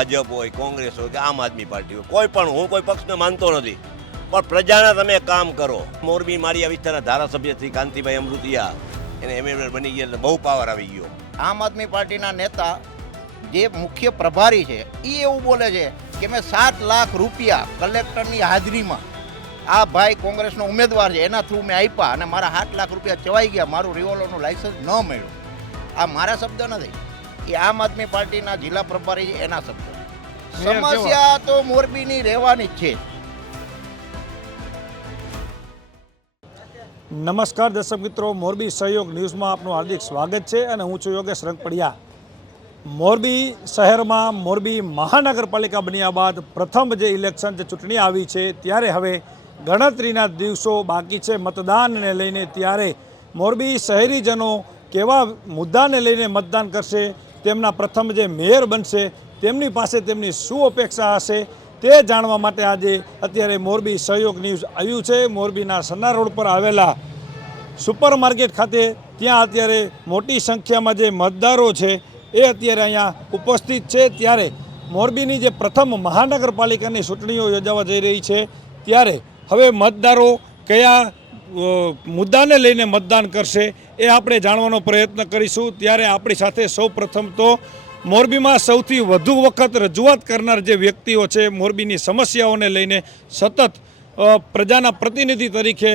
ભાજપ હોય, કોંગ્રેસ હોય કે આમ આદમી પાર્ટી હોય, કોઈ પણ, હું કોઈ પક્ષને માનતો નથી, પણ પ્રજાના તમે કામ કરો. મોરબી માળિયા વિસ્તારના ધારાસભ્ય શ્રી કાંતિભાઈ અમૃતિયા એને એમએલએ બની ગયા એટલે બહુ પાવર આવી ગયો. આમ આદમી પાર્ટીના નેતા જે મુખ્ય પ્રભારી છે એ એવું બોલે છે કે મેં 7 લાખ રૂપિયા કલેક્ટરની હાજરીમાં આ ભાઈ કોંગ્રેસનો ઉમેદવાર છે એના થ્રુ મેં આપ્યા અને મારા 7 લાખ રૂપિયા ચવાઈ ગયા, મારું રિવોલ્વરનું લાયસન્સ ન મળ્યું. આ મારા શબ્દ નથી, એ આમ આદમી પાર્ટીના જિલ્લા પ્રભારી છે એના શબ્દ. સમસ્યા તો મોરબીની રહેવાની જ છે. નમસ્કાર દર્શક મિત્રો, મોરબી સહયોગ ન્યૂઝમાં આપનું હાર્દિક સ્વાગત છે અને હું છું યોગેશ રંગપડિયા. મોરબી શહેરમાં મોરબી મહાનગરપાલિકા બન્યા બાદ પ્રથમ જે ઇલેક્શન, જે ચૂંટણી આવી છે, ત્યારે હવે ગણતરીના દિવસો બાકી છે મતદાનને લઈને. ત્યારે મોરબી શહેરીજનો કેવા મુદ્દાને લઈને મતદાન કરશે, તેમના પ્રથમ જે મેયર બનશે તેમની પાસે તેમની શું અપેક્ષા હશે તે જાણવા માટે આજે અત્યારે મોરબી સહયોગ ન્યૂઝ આવ્યું છે. મોરબીના સન્ના રોડ પર આવેલા સુપર માર્કેટ ખાતે ત્યાં અત્યારે મોટી સંખ્યામાં જે મતદારો છે એ અત્યારે અહીંયા ઉપસ્થિત છે. ત્યારે મોરબીની જે પ્રથમ મહાનગરપાલિકાની ચૂંટણીઓ યોજાવા જઈ રહી છે, ત્યારે હવે મતદારો કયા મુદ્દાને લઈને મતદાન કરશે એ આપણે જાણવાનો પ્રયત્ન કરીશું. ત્યારે આપણી સાથે સૌ પ્રથમ તો મોરબીમાં સૌથી વધુ વખત રજૂઆત કરનાર જે વ્યક્તિઓ છે, મોરબીની સમસ્યાઓને લઈને સતત પ્રજાના પ્રતિનિધિ તરીકે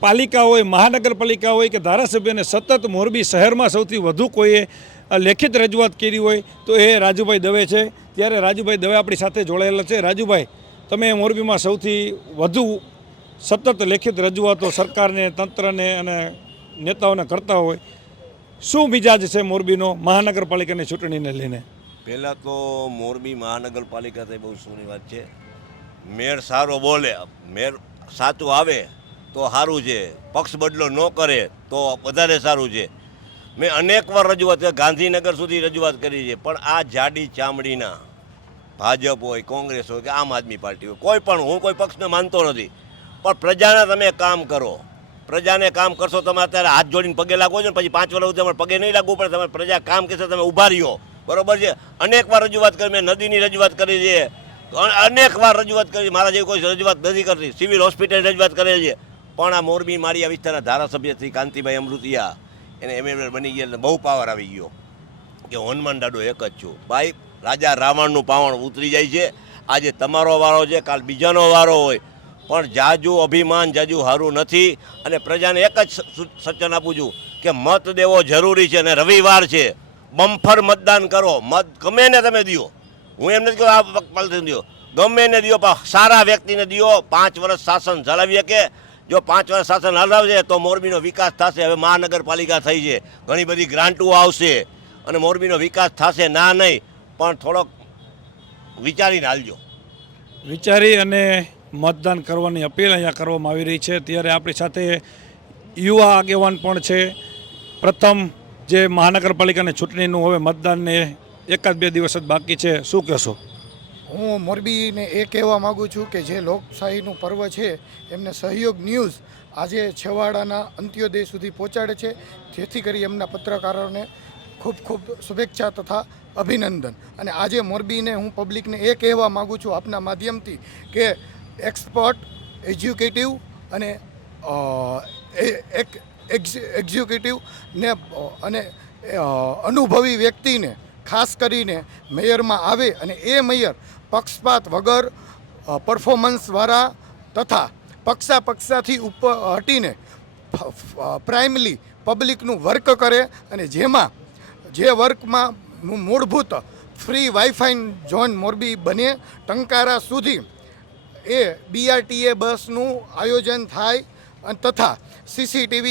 પાલિકા હોય, મહાનગરપાલિકા હોય કે ધારાસભ્યને સતત મોરબી શહેરમાં સૌથી વધુ કોઈએ લેખિત રજૂઆત કરી હોય તો એ રાજુભાઈ દવે છે. ત્યારે રાજુભાઈ દવે આપણી સાથે જોડાયેલા છે. રાજુભાઈ, તમે મોરબીમાં સૌથી વધુ સતત લેખિત રજૂઆતો સરકારને, તંત્રને અને નેતાઓને કરતા હોય, શું મિજાજ છે મોરબીનો મહાનગરપાલિકાની ચૂંટણીને લઈને? પહેલાં તો મોરબી મહાનગરપાલિકા તો બહુ સોની વાત છે. મેયર સારો બોલે, મેયર સાચું આવે તો સારું છે, પક્ષ બદલો ન કરે તો વધારે સારું છે. મેં અનેકવાર રજૂઆત, ગાંધીનગર સુધી રજૂઆત કરી છે, પણ આ જાડી ચામડીના ભાજપ હોય, કોંગ્રેસ હોય કે આમ આદમી પાર્ટી હોય, કોઈ પણ, હું કોઈ પક્ષને માનતો નથી, પણ પ્રજાના તમે કામ કરો. પ્રજાને કામ કરશો, તમે અત્યારે હાથ જોડીને પગે લાગો છો ને પછી 5 વર્ષ તમારે પગે નહીં લાગવું પડે. તમે પ્રજા કામ કહેશે, તમે ઊભા રહ્યો, બરોબર છે. અનેકવાર રજૂઆત કરી, મેં નદીની રજૂઆત કરી છે, અનેકવાર રજૂઆત કરી, મારા જેવી કોઈ રજૂઆત નથી કરતી. સિવિલ હોસ્પિટલ રજૂઆત કરેલી છે, પણ આ મોરબી માળિયા વિસ્તારના ધારાસભ્ય શ્રી કાંતિભાઈ અમૃતિયા એને એમએલએ બની ગયા એટલે બહુ પાવર આવી ગયો કે હનુમાન દાડો એક જ છું. ભાઈ, રાજા રાવણનું પાવણ ઉતરી જાય છે. આજે તમારો વારો છે, કાલ બીજાનો વારો હોય, પણ જાજુ અભિમાન જાજુ સારું નથી. અને પ્રજાને એક જ સૂચન આપું છું કે મત દેવો જરૂરી છે અને રવિવાર છે, બમ્ફર મતદાન કરો. મત ગમે ને તમે દો, હું એમ નથી કહું આ પક્ષ દો, ગમે ને દો, પણ સારા વ્યક્તિને દો. 5 વર્ષ શાસન ચલાવીએ કે જો 5 વર્ષ શાસન હલાવશે તો મોરબીનો વિકાસ થશે. હવે મહાનગરપાલિકા થઈ છે, ઘણી બધી ગ્રાન્ટો આવશે અને મોરબીનો વિકાસ થશે. ના નહીં, પણ થોડોક વિચારીને હાલજો. વિચારી અને મતદાન કરવાની અપીલ અહીંયા કરવામાં આવી રહી છે. ત્યારે આપણી સાથે યુવા આગેવાન પણ છે. પ્રથમ જે મહાનગરપાલિકાની ચૂંટણીનું હવે મતદાનને 1-2 દિવસ જ બાકી છે, શું કહેશો? હું મોરબીને એ કહેવા માગું છું કે જે લોકશાહીનું પર્વ છે એમને સહયોગ ન્યૂઝ આજે છેવાડાના અંત્યોદય સુધી પહોંચાડે છે, જેથી કરી એમના પત્રકારોને ખૂબ ખૂબ શુભેચ્છા તથા અભિનંદન. અને આજે મોરબીને હું પબ્લિકને એ કહેવા માગું છું આપના માધ્યમથી કે એક્સપર્ટ, એજ્યુકેટિવ અને એક્ઝિક્યુટિવ ને અને અનુભવી વ્યક્તિને ખાસ કરીને મેયરમાં આવે અને એ મેયર પક્ષપાત વગર, પરફોર્મન્સવાળા તથા પક્ષાથી ઉપર હટીને પ્રાઇમલી પબ્લિકનું વર્ક કરે અને જેમાં જે વર્કમાં મૂળભૂત ફ્રી વાઈફાઈ ઝોન મોરબી બને, ટંકારા સુધી એ BRTA બસનું આયોજન થાય તથા CCTV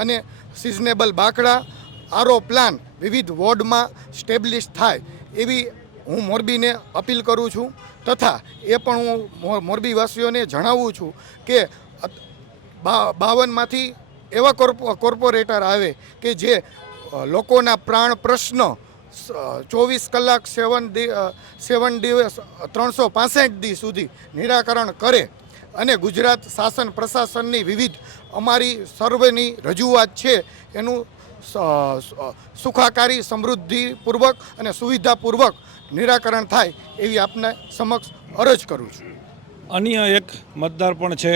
અને સિઝનેબલ બાકડા, આરો પ્લાન વિવિધ વોર્ડમાં સ્ટેબ્લિશ થાય એવી હું મોરબીને અપીલ કરું છું. તથા એ પણ હું મોરબીવાસીઓને જણાવું છું કે 52માંથી એવા કોર્પોરેટર આવે કે જે લોકોના પ્રાણ પ્રશ્નો 24 કલાક 7 દિવસ 365 દિવસ સુધી નિરાકરણ કરે. અને ગુજરાત શાસન પ્રશાસનની વિવિધ અમારી સર્વેની રજૂઆત છે એનું સુખાકારી સમૃદ્ધિપૂર્વક અને સુવિધાપૂર્વક નિરાકરણ થાય એવી આપને સમક્ષ અરજ કરું છું. અન્ય એક મતદાર પણ છે.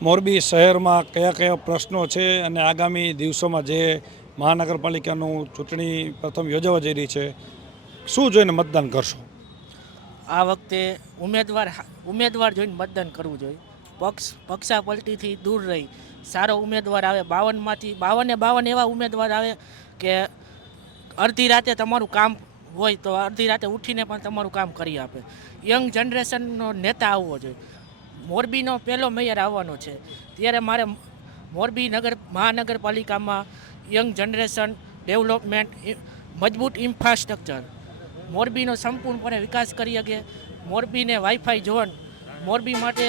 મોરબી શહેરમાં કયા કયા પ્રશ્નો છે અને આગામી દિવસોમાં જે મહાનગરપાલિકાનું ચૂંટણી પ્રથમ યોજાવા જઈ રહી છે, શું જોઈને મતદાન કરશો? આ વખતે ઉમેદવાર જોઈને મતદાન કરવું જોઈએ. પક્ષાપલટીથી દૂર રહી સારો ઉમેદવાર આવે. 52 એવા ઉમેદવાર આવે કે અડધી રાતે તમારું કામ હોય તો અડધી રાતે ઉઠીને પણ તમારું કામ કરી આપે. યંગ જનરેશનનો નેતા આવવો જોઈએ. મોરબીનો પહેલો મેયર આવવાનો છે, ત્યારે મારે મોરબી મહાનગરપાલિકામાં યંગ જનરેશન ડેવલપમેન્ટ, મજબૂત ઇન્ફ્રાસ્ટ્રક્ચર, મોરબીનો સંપૂર્ણપણે વિકાસ કરી શકે. મોરબીને વાઈફાઈ ઝોન, મોરબી માટે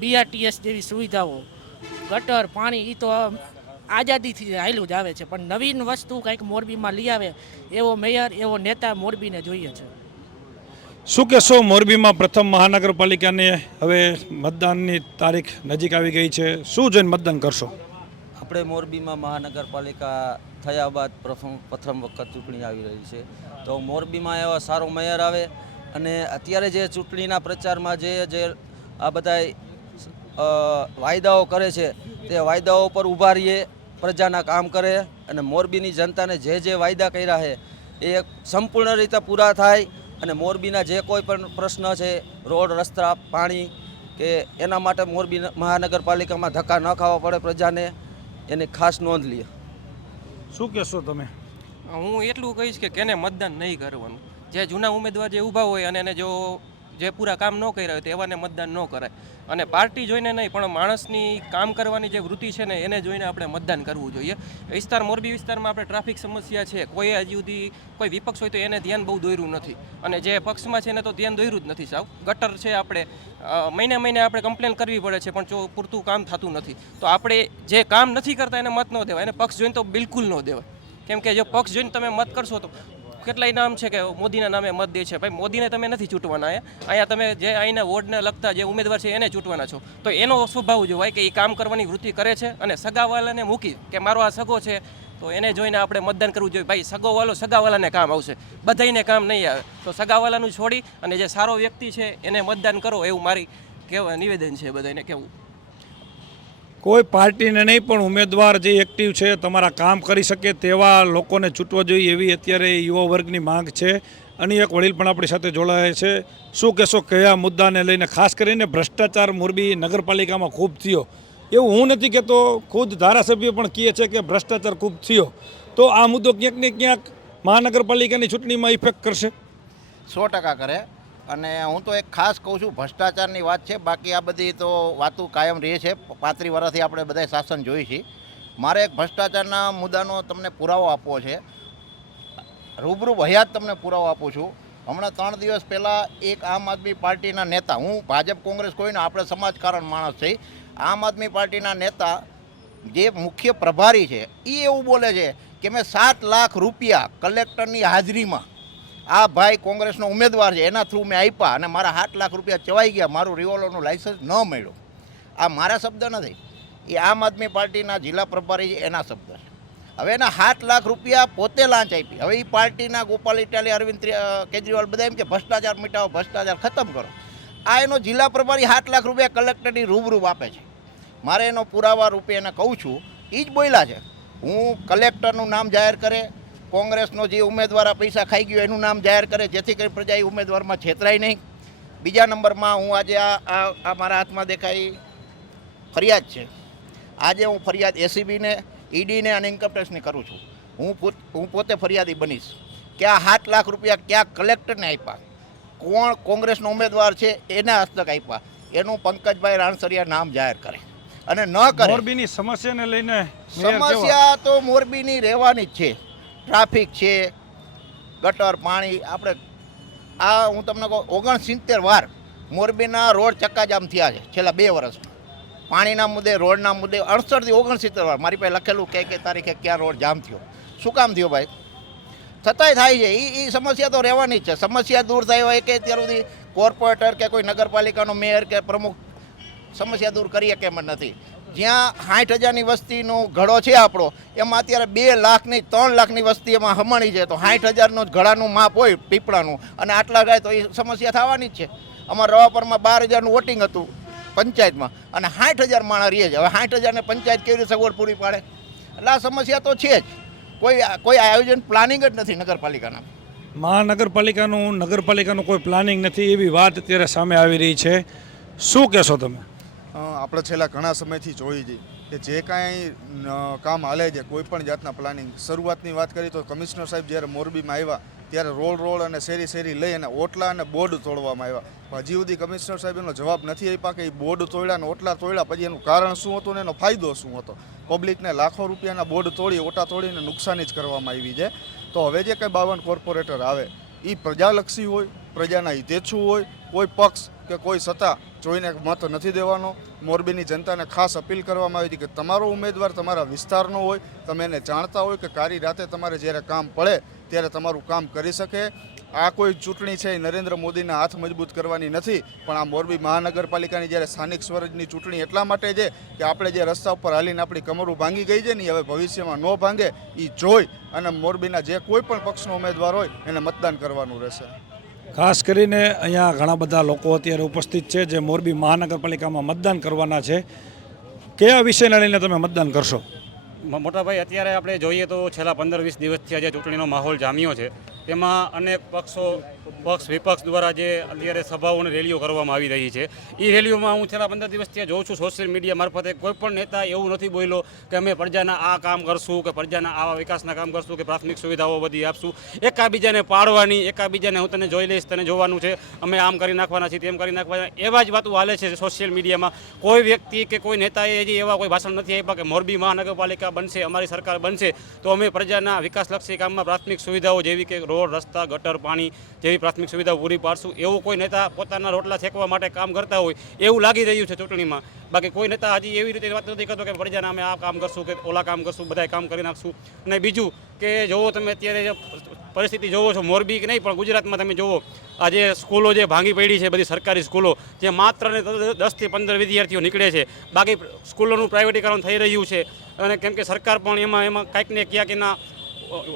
BRTS જેવી સુવિધાઓ, ગટર, પાણી, એ તો આઝાદીથી હાલ્યું જ આવે છે, પણ નવીન વસ્તુ કંઈક મોરબીમાં લઈ આવે એવો મેયર, એવો નેતા મોરબીને જોઈએ છે. શું કહેશો? મોરબીમાં પ્રથમ મહાનગરપાલિકાને હવે મતદાનની તારીખ નજીક આવી ગઈ છે, શું જોઈને મતદાન કરશો? આપણે મોરબીમાં મહાનગરપાલિકા થયા બાદ પ્રથમ વખત ચૂંટણી આવી રહી છે, તો મોરબીમાં એવા સારો મેયર આવે અને અત્યારે જે ચૂંટણીના પ્રચારમાં જે આ બધા વાયદાઓ કરે છે તે વાયદાઓ પર ઊભા રહીએ, પ્રજાના કામ કરે અને મોરબીની જનતાને જે વાયદા કર્યા છે એ સંપૂર્ણ રીતે પૂરા થાય અને મોરબીના જે કોઈ પણ પ્રશ્ન છે, રોડ, રસ્તા, પાણી કે એના માટે મોરબી મહાનગરપાલિકામાં ધક્કા ન ખાવા પડે પ્રજાને, એની ખાસ નોંધ લઈએ. શું કહેશો તમે? હું એટલું કહીશ કે કેને મતદાન નહીં કરવાનું. જે જૂના ઉમેદવાર જે ઊભા હોય અને એને જે પૂરા કામ ન કર્યા હોય તો એવાને મતદાન ન કરાય. અને પાર્ટી જોઈને નહીં પણ માણસની કામ કરવાની જે વૃત્તિ છે ને એને જોઈને આપણે મતદાન કરવું જોઈએ. મોરબી વિસ્તારમાં આપણે ટ્રાફિક સમસ્યા છે, કોઈ હજી સુધી કોઈ વિપક્ષ હોય તો એને ધ્યાન બહુ દોર્યું નથી અને જે પક્ષમાં છે એને તો ધ્યાન દોર્યું જ નથી. સાવ ગટર છે, આપણે મહિને આપણે કમ્પ્લેન કરવી પડે છે પણ જો પૂરતું કામ થતું નથી. તો આપણે જે કામ નથી કરતા એને મત ન દેવાય, એને પક્ષ જોઈને તો બિલકુલ ન દેવાય. કેમ કે જો પક્ષ જોઈને તમે મત કરશો તો કેટલાય નામ છે કે મોદીના નામે મત દે છે. ભાઈ, મોદીને તમે નથી ચૂંટવાના. અહીંયા તમે જે અહીંના વોર્ડને લગતા જે ઉમેદવાર છે એને ચૂંટવાના છો. તો એનો સ્વભાવ જોવાય કે એ કામ કરવાની વૃત્તિ કરે છે અને સગાવાલાને મૂકી કે મારો આ સગો છે તો એને જોઈને આપણે મતદાન કરવું જોઈએ. ભાઈ, સગાવાલાને કામ આવશે, બધાઈને કામ નહીં આવે. તો સગાવાલાનું છોડી અને જે સારો વ્યક્તિ છે એને મતદાન કરો એવું મારી નિવેદન છે બધાને કહેવું. કોઈ પાર્ટીને નહીં પણ ઉમેદવાર જે એક્ટિવ છે, તમારા કામ કરી શકે તેવા લોકોને ચૂંટવા જોઈએ એવી અત્યારે યુવા વર્ગની માંગ છે. અને એક વડીલ પણ આપણી સાથે જોડાયા છે. શું કહેશો, કયા મુદ્દાને લઈને? ખાસ કરીને ભ્રષ્ટાચાર મોરબી નગરપાલિકામાં ખૂબ થયો, એવું હું નથી કહેતો, ખુદ ધારાસભ્ય પણ કહે છે કે ભ્રષ્ટાચાર ખૂબ થયો. તો આ મુદ્દો ક્યાંક ને ક્યાંક મહાનગરપાલિકાની ચૂંટણીમાં ઇફેક્ટ કરશે. 100% કરે. અને હું તો એક ખાસ કહું છું, ભ્રષ્ટાચારની વાત છે, બાકી આ બધી તો વાતો કાયમ રહે છે. 35 વર્ષથી આપણે બધાય શાસન જોઈ છે. મારે એક ભ્રષ્ટાચારના મુદ્દાનો તમને પુરાવો આપવો છે, રૂબરૂ હયાત તમને પુરાવો આપું છું. હમણાં 3 દિવસ પહેલાં એક આમ આદમી પાર્ટીના નેતા, હું ભાજપ કોંગ્રેસ કોઈને, આપણે સમાજકારણ માણસ છે, આમ આદમી પાર્ટીના નેતા જે મુખ્ય પ્રભારી છે એ એવું બોલે છે કે મેં 7 લાખ રૂપિયા કલેક્ટરની હાજરીમાં, આ ભાઈ કોંગ્રેસનો ઉમેદવાર છે એના થ્રુ મેં આપ્યા અને મારા 7 લાખ રૂપિયા ચવાઈ ગયા, મારું રિવોલ્વરનું લાઇસન્સ ન મળ્યું. આ મારા શબ્દ નથી, એ આમ આદમી પાર્ટીના જિલ્લા પ્રભારી છે એના શબ્દ છે. હવે એના 7 લાખ રૂપિયા પોતે લાંચ આપી. હવે એ પાર્ટીના ગોપાલ ઇટાલી, અરવિંદ કેજરીવાલ બધા એમ કે ભ્રષ્ટાચાર મિટાવો, ભ્રષ્ટાચાર ખતમ કરો. આ એનો જિલ્લા પ્રભારી 7 લાખ રૂપિયા કલેક્ટરની રૂબરૂ આપે છે. મારે એનો પુરાવા રૂપે એને કહું છું, એ જ બોલ્યા છે. હું કલેક્ટરનું નામ જાહેર કરે, કોંગ્રેસનો જે ઉમેદવાર પૈસા ખાઈ ગયો એનું નામ જાહેર કરે, જેથી કરી પ્રજા એ ઉમેદવારમાં છેતરાય નહીં. બીજા નંબરમાં હું આજે આ મારા હાથમાં દેખાય ફરિયાદ છે. આજે હું ફરિયાદ એસીબીને, ઈડીને અને ઇન્કમટેક્સને કરું છું. હું પોતે ફરિયાદી બનીશ કે આ 7 લાખ રૂપિયા ક્યાં કલેક્ટરને આપ્યા, કોણ કોંગ્રેસનો ઉમેદવાર છે એના હસ્તક આપ્યા, એનું પંકજભાઈ રાણસરિયા નામ જાહેર કરે અને ન કરે. મોરબીની સમસ્યાને લઈને સમસ્યા તો મોરબીની રહેવાની જ છે. ટ્રાફિક છે, ગટર, પાણી. આપણે હું તમને કહું, 69 વાર મોરબીના રોડ ચક્કાજામ થયા છે છેલ્લા 2 વર્ષમાં. પાણીના મુદ્દે, રોડના મુદ્દે 68 થી 69 વાર મારી પાસે લખેલું કે તારીખે ક્યાં રોડ જામ થયો. શું કામ થયો ભાઈ? થતાંય થાય છે. એ સમસ્યા તો રહેવાની જ છે. સમસ્યા દૂર થાય હોય કે ત્યાર સુધી કોર્પોરેટર કે કોઈ નગરપાલિકાનો મેયર કે પ્રમુખ સમસ્યા દૂર કરીએ કેમ નથી. જ્યાં 60,000ની વસ્તીનો ઘડો છે આપણો, એમાં અત્યારે 2 લાખની 3 લાખની વસ્તી એમાં હમાણી છે. તો 60,000નો જ ઘડાનું માપ હોય પીપળાનું, અને આટલા જાય તો એ સમસ્યા થવાની જ છે. અમારા રવાપરમાં 12,000નું વોટિંગ હતું પંચાયતમાં, અને 60,000 માણસ રહે છે. હવે 60,000ને પંચાયત કેવી રીતે સગવડ પૂરી પાડે? એટલે આ સમસ્યા તો છે જ. કોઈ આયોજન પ્લાનિંગ જ નથી નગરપાલિકાના. નગરપાલિકાનું કોઈ પ્લાનિંગ નથી એવી વાત અત્યારે સામે આવી રહી છે. શું કહેશો તમે? આપણે છેલ્લા ઘણા સમયથી જોઈ છે કે જે કાંઈ કામ હાલે છે કોઈ પણ જાતના પ્લાનિંગ. શરૂઆતની વાત કરી તો કમિશનર સાહેબ જ્યારે મોરબીમાં આવ્યા ત્યારે રોડ અને શેરી લઈ અને ઓટલા અને બોર્ડ તોડવામાં આવ્યા. હજી સુધી કમિશનર સાહેબ એનો જવાબ નથી આપ્યા કે એ બોર્ડ તોડ્યા અને ઓટલા તોડ્યા પછી એનું કારણ શું હતું ને એનો ફાયદો શું હતો. પબ્લિકને લાખો રૂપિયાના બોર્ડ તોડી ઓટા તોડીને નુકસાની જ કરવામાં આવી છે. તો હવે જે કંઈ 52 કોર્પોરેટર આવે એ પ્રજાલક્ષી હોય, પ્રજાના હિતેચ્છુ હોય, કોઈ પક્ષ કે કોઈ સત્તા જોઈને મત નથી દેવાનો. મોરબીની જનતાને ખાસ અપીલ કરવામાં આવી હતી કે તમારો ઉમેદવાર તમારા વિસ્તારનો હોય, તમે એને જાણતા હોય કે કારી રાતે તમારે જ્યારે કામ પડે ત્યારે તમારું કામ કરી શકે. આ કોઈ ચૂંટણી છે એ નરેન્દ્ર મોદીના હાથ મજબૂત કરવાની નથી, પણ આ મોરબી મહાનગરપાલિકાની જ્યારે સ્થાનિક સ્વરાજની ચૂંટણી એટલા માટે છે કે આપણે જે રસ્તા ઉપર હાલીને આપણી કમરું ભાંગી ગઈ છે ને હવે ભવિષ્યમાં ન ભાંગે એ જોઈ અને મોરબીના જે કોઈ પણ પક્ષનો ઉમેદવાર હોય એને મતદાન કરવાનું રહેશે. ખાસ કરીને અહીંયા ઘણા બધા લોકો અત્યારે ઉપસ્થિત છે જે મોરબી મહાનગરપાલિકામાં મતદાન કરવાના છે. કયા વિષયને લઈને તમે મતદાન કરશો? મોટાભાઈ, અત્યારે આપણે જોઈએ તો છેલ્લા 15-20 દિવસથી જે ચૂંટણીનો માહોલ જામ્યો છે તેમાં અનેક પક્ષ વિપક્ષ દ્વારા જે અત્યારે સભાઓ અને રેલીઓ કરવામાં આવી રહી છે. એ રેલીઓમાં હું છેલ્લા 15 દિવસથી જોઉં છું સોશિયલ મીડિયા મારફતે કોઈ પણ નેતા એવું નથી બોલ્યો કે અમે પ્રજાના આ કામ કરશું કે પ્રજાના આવા વિકાસના કામ કરશું કે પ્રાથમિક સુવિધાઓ બધી આપશું. એકાબીજાને પાડવાની, એકાબીજાને હું તને જોઈ લઈશ, તને જોવાનું છે, અમે આમ કરી નાખવાના છીએ, તેમ કરી નાખવાના, એવા જ વાતો હાલે છે સોશિયલ મીડિયામાં. કોઈ વ્યક્તિ કે કોઈ નેતાએ હજી એવા કોઈ ભાષણ નથી આપ્યા કે મોરબી મહાનગરપાલિકા બનશે, અમારી સરકાર બનશે તો અમે પ્રજાના વિકાસલક્ષી કામમાં પ્રાથમિક સુવિધાઓ જેવી કે રોડ, રસ્તા, ગટર, પાણી જેવી પ્રાથમિક સુવિધાઓ પૂરી પાડશું. એવું કોઈ નેતા પોતાના રોટલા છેકવા માટે કામ કરતા હોય એવું લાગી રહ્યું છે ચૂંટણીમાં. બાકી કોઈ નેતા હજી એવી રીતે વાત નથી કરતો કે પ્રજાના અમે આ કામ કરશું કે ઓલા કામ કરશું, બધા કામ કરી નાખશું. અને બીજું કે જોવો તમે અત્યારે પરિસ્થિતિ જોવો છો, મોરબી કે નહીં પણ ગુજરાતમાં તમે જોવો આ જે સ્કૂલો જે ભાંગી પડી છે, બધી સરકારી સ્કૂલો જે માત્ર ને 10 થી 15 વિદ્યાર્થીઓ નીકળે છે, બાકી સ્કૂલોનું પ્રાઇવેટીકરણ થઈ રહ્યું છે. અને કેમ કે સરકાર પણ એમાં કાંઈક ને ક્યાંક એના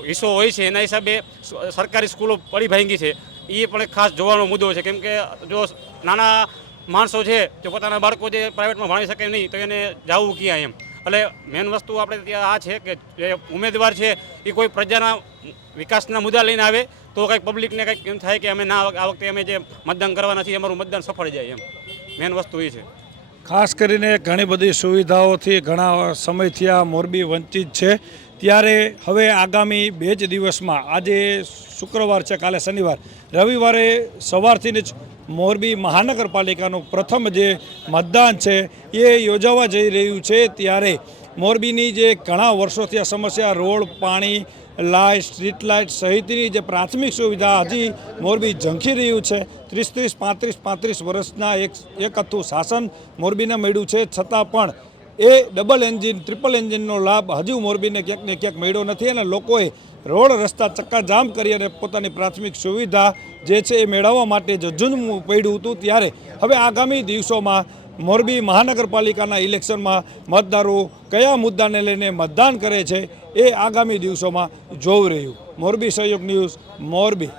હિસ્સો હોય છે, એના હિસાબે સરકારી સ્કૂલો પડી ભાંગી છે. એ પણ એક ખાસ જોવાનો મુદ્દો છે. કેમ કે જો નાના માણસો છે જો પોતાના બાળકો જે પ્રાઇવેટમાં ભણી શકે નહીં તો એને જવું ક્યાં એમ. એટલે મેઇન વસ્તુ આપણે ત્યાં આ છે કે જે ઉમેદવાર છે એ કોઈ પ્રજાના વિકાસના મુદ્દા લઈને આવે તો કંઈક પબ્લિકને કંઈક એમ થાય કે અમે આ વખતે અમે જે મતદાન કરવાના છીએ અમારું મતદાન સફળ જાય એમ. મેઇન વસ્તુ એ છે. ખાસ કરીને ઘણી બધી સુવિધાઓથી ઘણા સમયથી આ મોરબી વંચિત છે. ત્યારે હવે આગામી 2 જ દિવસમાં, આજે શુક્રવાર છે, કાલે શનિવાર, રવિવારે સવારથી જ મોરબી મહાનગરપાલિકાનું પ્રથમ જે મતદાન છે એ યોજાવા જઈ રહ્યું છે. ત્યારે મોરબીની જે ઘણા વર્ષોથી આ સમસ્યા રોડ, પાણી, લાઇટ, સ્ટ્રીટ લાઇટ સહિતની જે પ્રાથમિક સુવિધા હજી મોરબી ઝંખી રહ્યું છે. 30, 35 વર્ષના એક હતું શાસન મોરબીને મળ્યું છે, છતાં પણ એ ડબલ એન્જિન, ટ્રિપલ એન્જિનનો લાભ હજુ મોરબીને ક્યાંક ને ક્યાંક મળ્યો નથી. અને લોકોએ રોડ રસ્તા ચક્કાજામ કરી અને પોતાની પ્રાથમિક સુવિધા જે છે એ મેળવવા માટે ઝઝૂમવું પડ્યું હતું. ત્યારે હવે આગામી દિવસોમાં મોરબી મહાનગરપાલિકાના ઇલેક્શનમાં મતદારો કયા મુદ્દાને લઈને મતદાન કરે છે એ આગામી દિવસોમાં જોવું રહ્યું. મોરબી સહયોગ ન્યૂઝ, મોરબી.